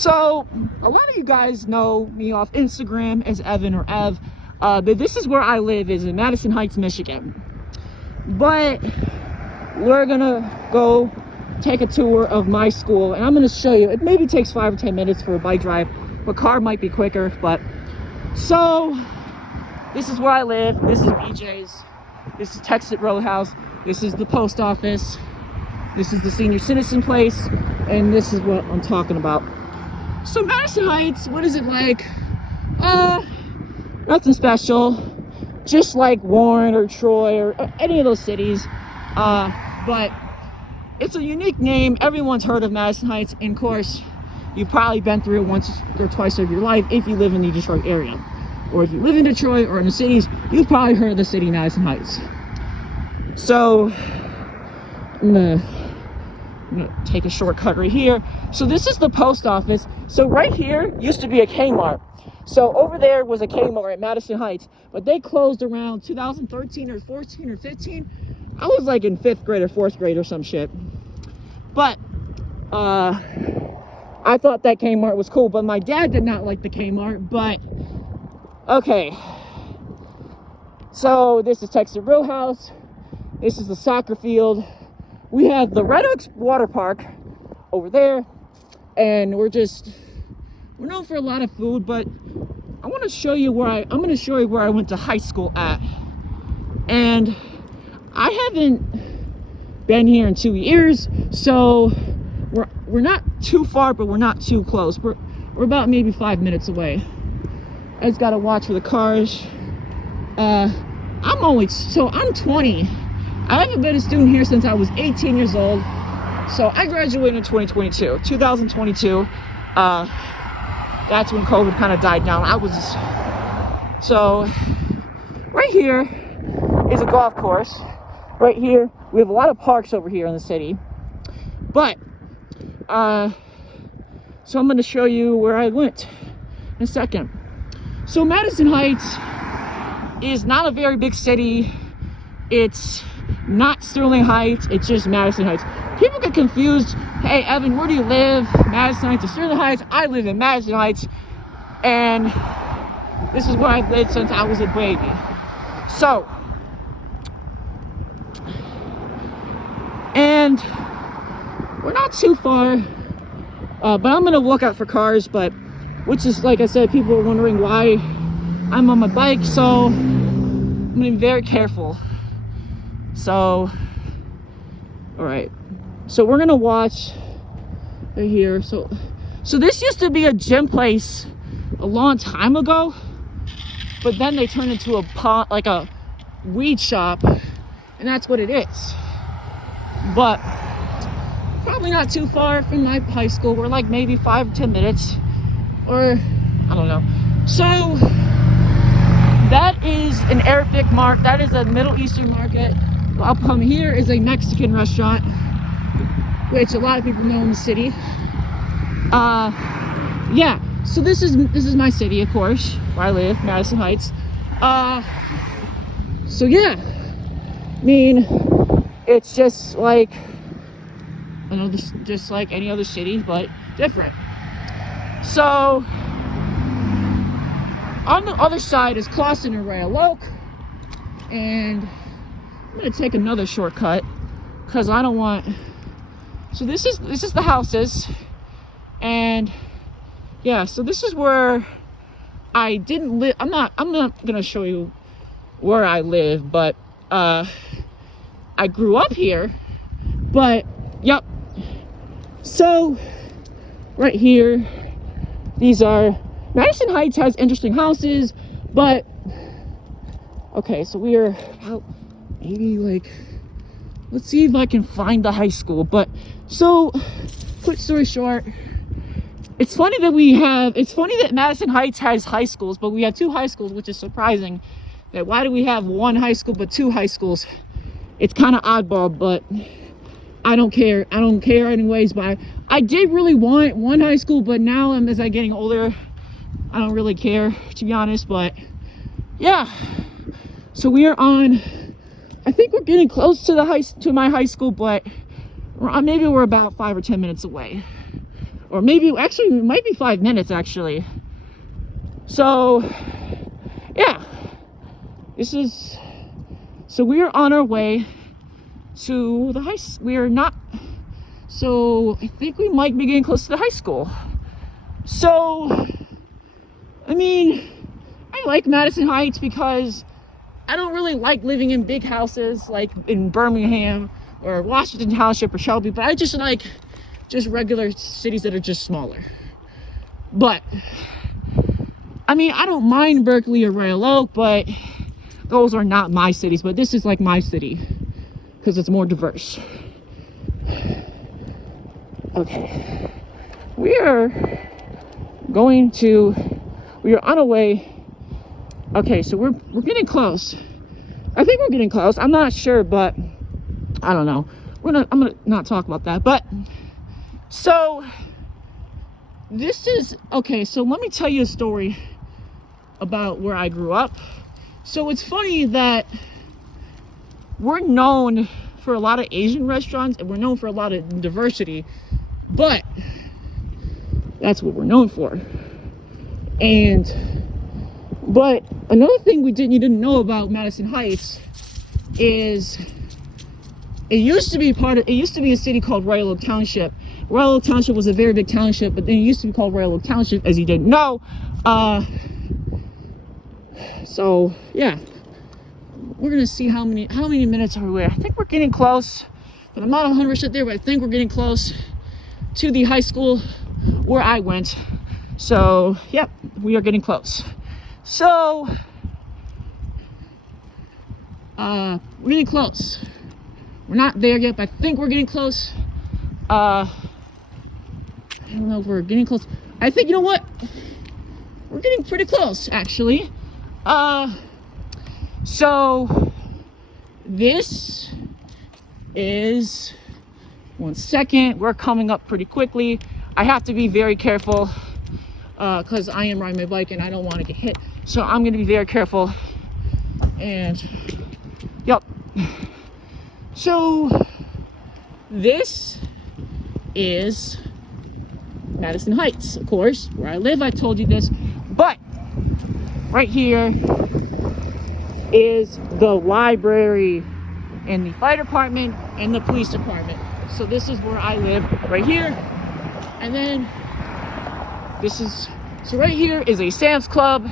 So a lot of you guys know me off Instagram as Evan or Ev, but this is where I live, is in Madison Heights, Michigan. But we're gonna go take a tour of my school, and I'm gonna show you. It maybe takes 5 or 10 minutes for a bike drive, but car might be quicker. But so this is where I live. This is BJ's. This is Texas Roadhouse. This is the post office. This is the senior citizen place, and this is what I'm talking about. So Madison Heights, what is it like? Nothing special, just like Warren or Troy or any of those cities. But it's a unique name. Everyone's heard of Madison Heights, and of course, you've probably been through it once or twice of your life if you live in the Detroit area. Or if you live in Detroit or in the cities, you've probably heard of the city Madison Heights. So I'm gonna take a shortcut right here. So this is the post office. So right here used to be a Kmart. So over there was a Kmart at Madison Heights, but they closed around 2013 or 14 or 15. I was like in 5th grade or 4th grade or some shit. But I thought that Kmart was cool, but my dad did not like the Kmart. But okay, so this is Texas Roadhouse. This is the soccer field. We have the Red Oaks Water Park over there, and we're known for a lot of food, but I want to show you I'm going to show you where I went to high school at. And I haven't been here in 2 years, so we're not too far, but we're not too close. We're about maybe 5 minutes away. I just got to watch for the cars. I'm 20. I haven't been a student here since I was 18 years old. So I graduated in 2022. That's when COVID kind of died down. So right here is a golf course. Right here, we have a lot of parks over here in the city. But, so I'm going to show you where I went in a second. So Madison Heights is not a very big city. It's not Sterling Heights, it's just Madison Heights. People get confused. Hey, Evan, where do you live? Madison Heights or Sterling Heights? I live in Madison Heights, and this is where I've lived since I was a baby. So, and we're not too far, but I'm gonna look out for cars, but which is, like I said, people are wondering why I'm on my bike, so I'm gonna be very careful. So, all right, so we're gonna watch right here. So this used to be a gym place a long time ago, but then they turned into a pot, like a weed shop, and that's what it is. But probably not too far from my high school. We're like maybe 5 or 10 minutes, or I don't know. So that is an Arabic market. That is a Middle Eastern market. Up from here is a Mexican restaurant, which a lot of people know in the city. Yeah, so this is my city, of course, where I live, Madison Heights. So yeah, I mean, it's just like, I know, just like any other city, but different. So on the other side is Clawson and Royal Oak, and I'm gonna take another shortcut because I don't want. So this is the houses, and yeah, so this is where I didn't live. I'm not gonna show you where I live, but I grew up here. But yep. So right here, these are Madison Heights has interesting houses, but okay, so we are about maybe like, let's see if I can find the high school. But so, quick story short, it's funny that Madison Heights has high schools, but we have 2 high schools, which is surprising. That why do we have 1 high school but 2 high schools? It's kind of oddball, but I don't care. I don't care anyways. But I did really want 1 high school, but now as I'm getting older, I don't really care, to be honest. But yeah, so we are on. I think we're getting close to my high school, but maybe we're about 5 or 10 minutes away. or maybe actually it might be 5 minutes actually. So yeah, so we are on our way to the we are not, so I think we might be getting close to the high school. So I mean, I like Madison Heights because I don't really like living in big houses like in Birmingham or Washington Township or Shelby, but I just like just regular cities that are just smaller. But I mean, I don't mind Berkeley or Royal Oak, but those are not my cities. But this is like my city because it's more diverse. Okay, we are on our way. Okay, so we're getting close. I think we're getting close. I'm not sure, but I don't know. I'm gonna not talk about that. But so this is okay. So let me tell you a story about where I grew up. So it's funny that we're known for a lot of Asian restaurants and we're known for a lot of diversity, but that's what we're known for. But another thing you didn't know about Madison Heights is it used to be a city called Royal Oak Township. Royal Oak Township was a very big township, but then it used to be called Royal Oak Township, as you didn't know. So yeah, we're gonna see how many minutes are we. I think we're getting close, but I'm not 100% there. But I think we're getting close to the high school where I went. So yep, we are getting close. So we're getting close. We're not there yet, but I think we're getting close. I don't know if we're getting close. I think, you know what? We're getting pretty close, actually. So this is, one second, we're coming up pretty quickly. I have to be very careful because I am riding my bike and I don't want to get hit. So I'm going to be very careful. And yep. So this is Madison Heights, of course, where I live. I told you this, but right here is the library and the fire department and the police department. So this is where I live, right here. And then so right here is a Sam's Club,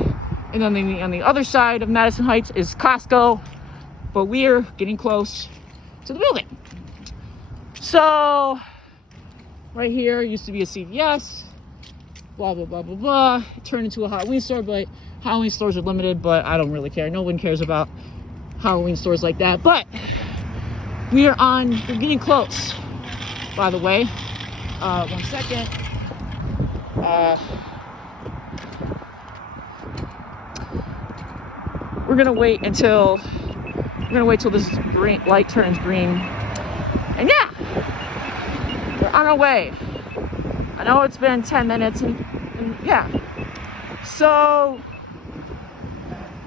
and then on the other side of Madison Heights is Costco, but we're getting close to the building. So right here used to be a CVS, blah blah blah blah blah. It turned into a Halloween store, but Halloween stores are limited, but I don't really care. No one cares about Halloween stores like that. But we're getting close, by the way. 1 second. We're gonna wait till this green light turns green. And yeah, we're on our way. I know it's been 10 minutes and yeah. So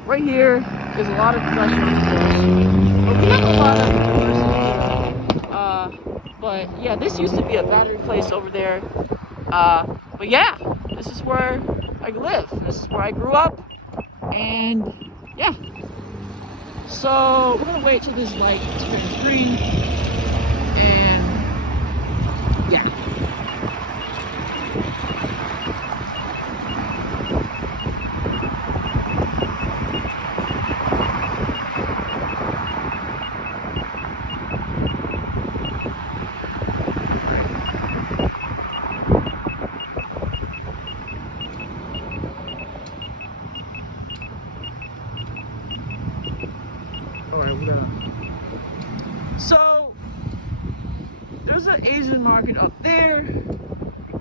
right here is a lot of restaurants. But we have a lot of diversity. But yeah, this used to be a battery place over there. But yeah, this is where I live. This is where I grew up. And yeah. So we're gonna wait till this light turns green. And yeah. So there's an Asian market up there,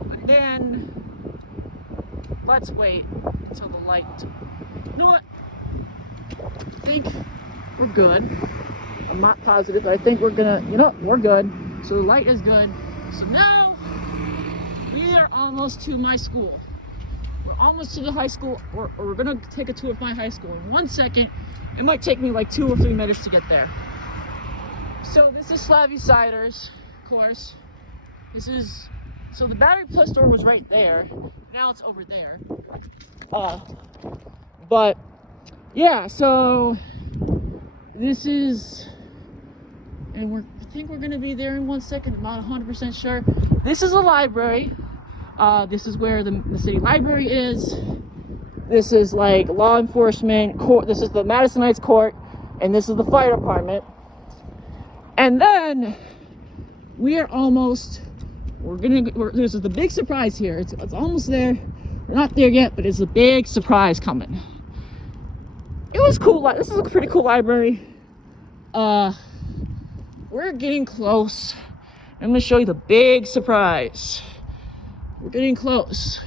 but then let's wait until the light. You know what? I think we're good. I'm not positive, but I think we're gonna, we're good. So the light is good. So now we are almost to my school. We're almost to the high school, or we're gonna take a tour of my high school in 1 second. It might take me like 2 or 3 minutes to get there. So this is Slavy Ciders, of course. This is So the Battery Plus store was right there. Now it's over there. But yeah, so this is, and I think we're gonna be there in 1 second. I'm not 100% sure. This is a library. This is where the city library is. This is like law enforcement court. This is the Madison Heights court, and this is the fire department. And then this is the big surprise here. It's almost there. We're not there yet, but it's a big surprise coming. It was cool. This is a pretty cool library. We're getting close. I'm gonna show you the big surprise. We're getting close.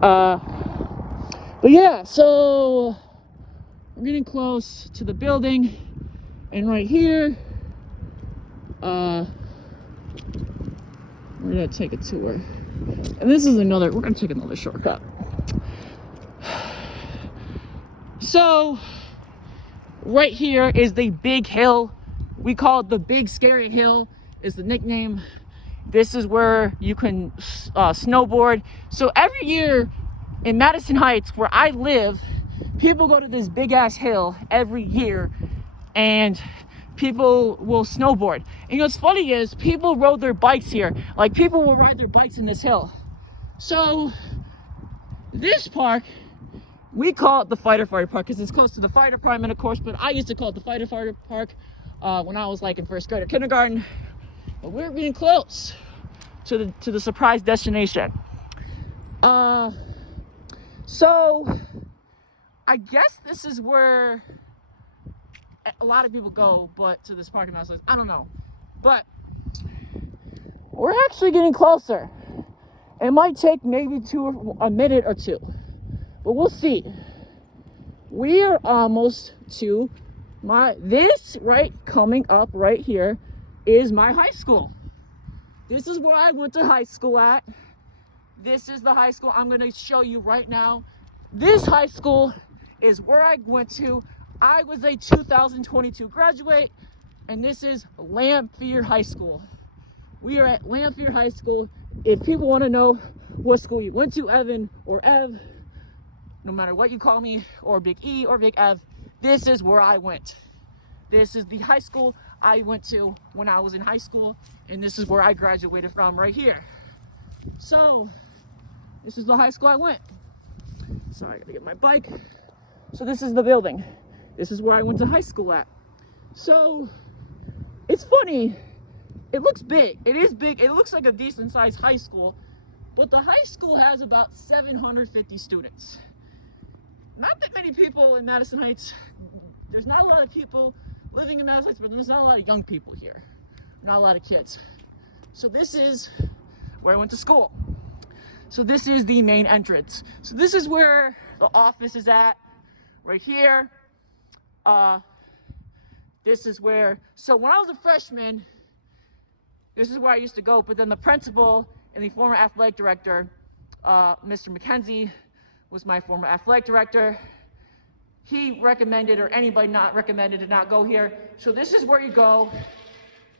But yeah, so we're getting close to the building, and right here, we're gonna take a tour. And this is we're gonna take another shortcut. So, right here is the big hill. We call it the Big Scary Hill, is the nickname. This is where you can snowboard. So every year in Madison Heights, where I live, people go to this big ass hill every year, and people will snowboard. And you know what's funny is people rode their bikes here. Like, people will ride their bikes in this hill. So this park, we call it the Fighter Park because it's close to the fire department, of course, but I used to call it the Fighter Park when I was like in first grade or kindergarten. But we're getting close to the surprise destination. So I guess this is where a lot of people go, but to this parking lot, I don't know. But we're actually getting closer. It might take maybe a minute or two, but we'll see. We are almost to coming up right here is my high school. This is where I went to high school at. This is the high school I'm going to show you right now. This high school is where I went to. I was a 2022 graduate, and this is Lamphere High School. We are at Lamphere High School. If people want to know what school you went to, Evan or Ev, no matter what you call me, or Big E or Big Ev, this is where I went. This is the high school I went to when I was in high school, and this is where I graduated from right here. So this is the high school I went. Sorry, I gotta get my bike. So this is the building. This is where I went to high school at. So it's funny. It looks big. It is big. It looks like a decent sized high school, but the high school has about 750 students. Not that many people in Madison Heights. There's not a lot of people living in Madison Heights, but there's not a lot of young people here. Not a lot of kids. So this is where I went to school. So this is the main entrance. So this is where the office is at, right here. This is where, so when I was a freshman, this is where I used to go, but then the principal and the former athletic director, Mr. McKenzie, was my former athletic director. He recommended, or anybody not recommended, to not go here. So this is where you go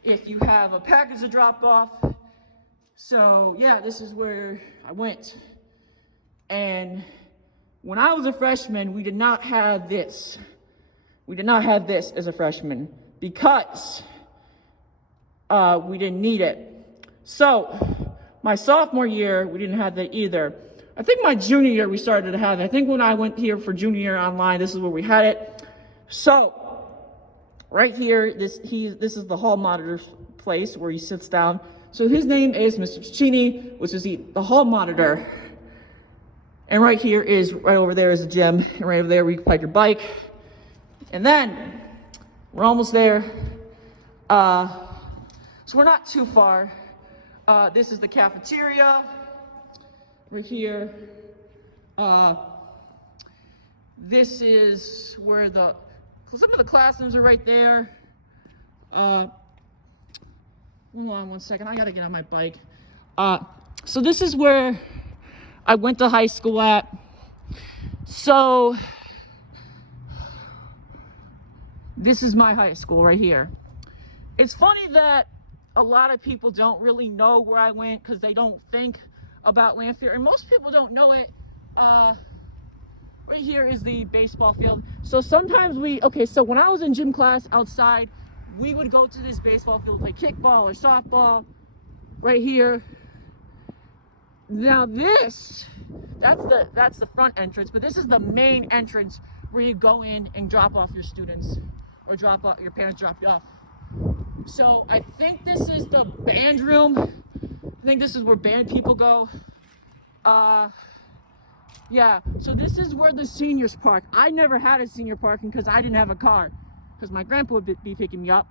if you have a package to drop off. So yeah, this is where I went. And when I was a freshman, we did not have this. We did not have this as a freshman because we didn't need it. So my sophomore year, we didn't have that either. I think my junior year we started to have it. I think when I went here for junior year online, this is where we had it. So right here, this is the hall monitor's place where he sits down. So his name is Mr. Ciccini, which is the hall monitor. And right here is, right over there is the gym. And right over there where you can park your bike. And then we're almost there. So we're not too far. This is the cafeteria right here. This is where some of the classrooms are right there. Hold on 1 second, I gotta get on my bike. So this is where I went to high school at. So this is my high school right here. It's funny that a lot of people don't really know where I went because they don't think about Lamphere, and most people don't know it. Right here is the baseball field. So sometimes so when I was in gym class outside, we would go to this baseball field, play kickball or softball right here. Now that's the front entrance, but this is the main entrance where you go in and drop off your students, or your parents drop you off. So I think this is the band room. I think this is where band people go. Yeah, so this is where the seniors park. I never had a senior parking because I didn't have a car, because my grandpa would be picking me up.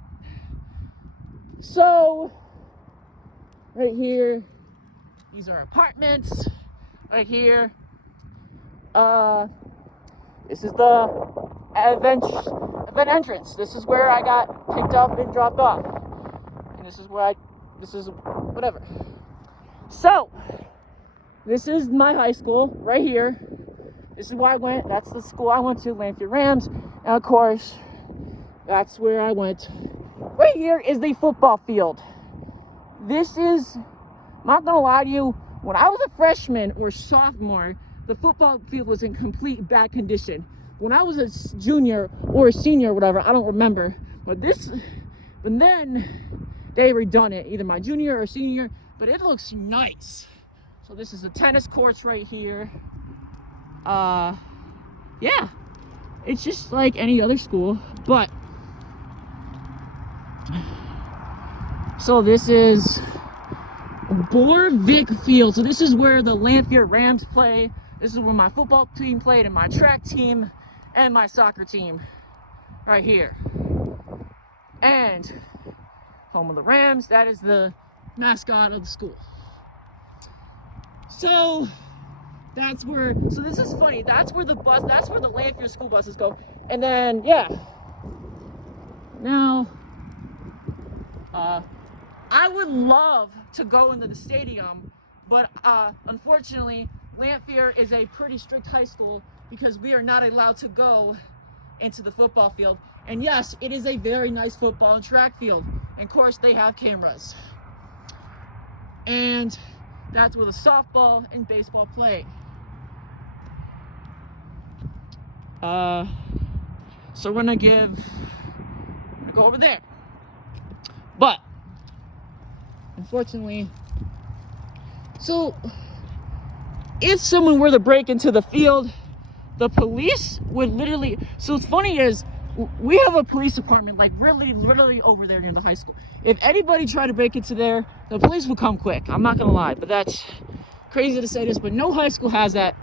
So right here, these are apartments. Right here, this is the event entrance. This is where I got picked up and dropped off, and this is whatever. So this is my high school right here. This is where I went. That's the school I went to, Lamphere Rams. And of course, that's where I went. Right here is the football field. This is, I'm not gonna lie to you, when I was a freshman or sophomore, the football field was in complete bad condition. When I was a junior or a senior, whatever, I don't remember. But then they redone it, either my junior or senior, but it looks nice. So this is the tennis courts right here. Yeah, it's just like any other school, but so this is Borvik Field. So this is where the Lamphere Rams play. This is where my football team played, and my track team and my soccer team right here. And home of the Rams, that is the mascot of the school. So that's where, so this is funny, that's where the Lamphere school buses go. And then, yeah, now, I would love to go into the stadium, but unfortunately, Lamphere is a pretty strict high school because we are not allowed to go into the football field. And yes, it is a very nice football and track field. And of course, they have cameras. And that's where the softball and baseball play. So we're gonna go over there. But unfortunately, so if someone were to break into the field, the police would literally, so what's funny is we have a police department like literally over there near the high school. If anybody tried to break into there, the police would come quick. I'm not gonna lie, but that's crazy to say this, but no high school has that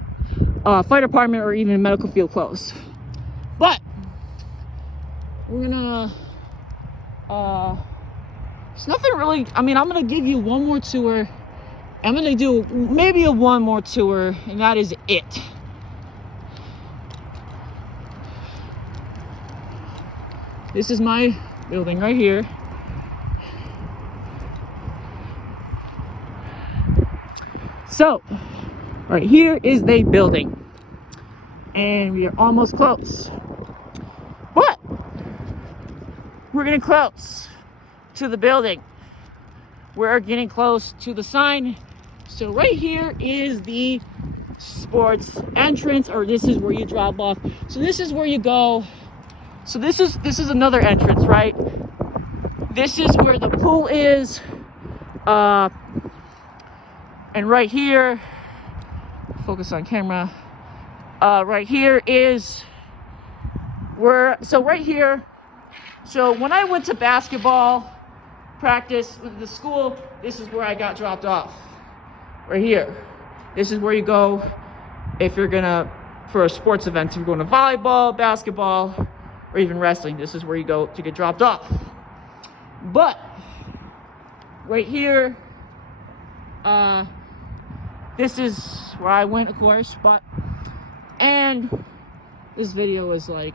fire department or even medical field close. But we're gonna it's nothing really, I mean, I'm gonna give you one more tour. I'm gonna do maybe one more tour, and that is it. This is my building right here. So, right here is the building. And we are almost close. But, we're getting close to the building. We're getting close to the sign. So right here is the sports entrance, or this is where you drop off. So this is where you go. So this is another entrance, right? This is where the pool is. And right here, focus on camera. Right here is where, so right here, so when I went to basketball practice with the school, this is where I got dropped off. Right here. This is where you go if you're gonna, for a sports event, if you're going to volleyball, basketball, or even wrestling. This is where you go to get dropped off. But right here, this is where I went, of course, and this video is like,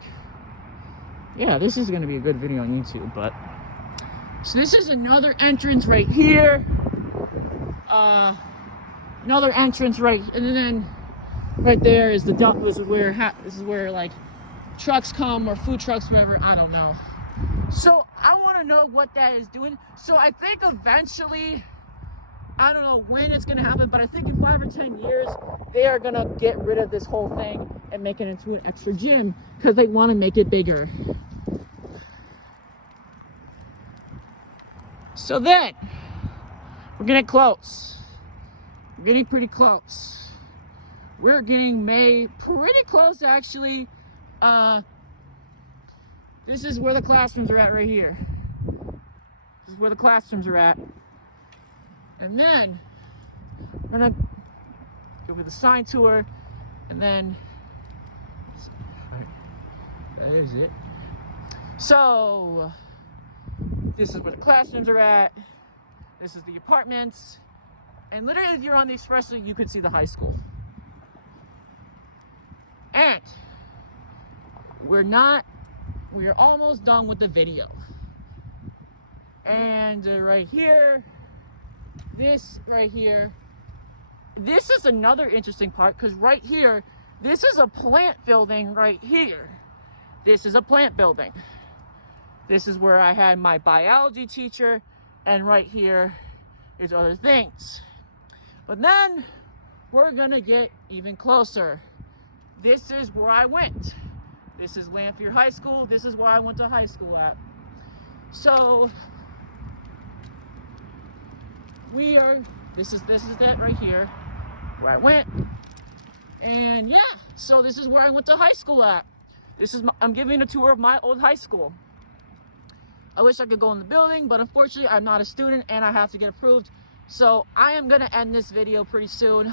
yeah, this is gonna be a good video on YouTube, but so this is another entrance right here, another entrance right, and then right there is the dump. This is where like trucks come, or food trucks, whatever, I don't know. So I want to know what that is doing. So I think eventually, I don't know when it's going to happen, but I think in 5 or 10 years, they are going to get rid of this whole thing and make it into an extra gym because they want to make it bigger. So then, we're getting close. We're getting pretty close. We're getting pretty close, actually. This is where the classrooms are at right here. This is where the classrooms are at. And then, we're gonna go over the sign tour, and then, that is it. So, this is where the classrooms are at. This is the apartments. And literally, if you're on the expressway, you could see the high school. And we are almost done with the video. And right here, this right here, this is another interesting part, because right here, this is a plant building right here. This is a plant building. This is where I had my biology teacher, and right here is other things. But then we're gonna get even closer. This is where I went. This is Lamphere High School. This is where I went to high school at. So this is that right here where I went. And yeah, so this is where I went to high school at. I'm giving a tour of my old high school. I wish I could go in the building, but unfortunately I'm not a student and I have to get approved. So I am gonna end this video pretty soon.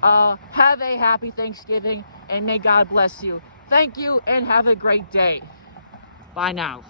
Have a happy Thanksgiving and may God bless you. Thank you and have a great day. Bye now.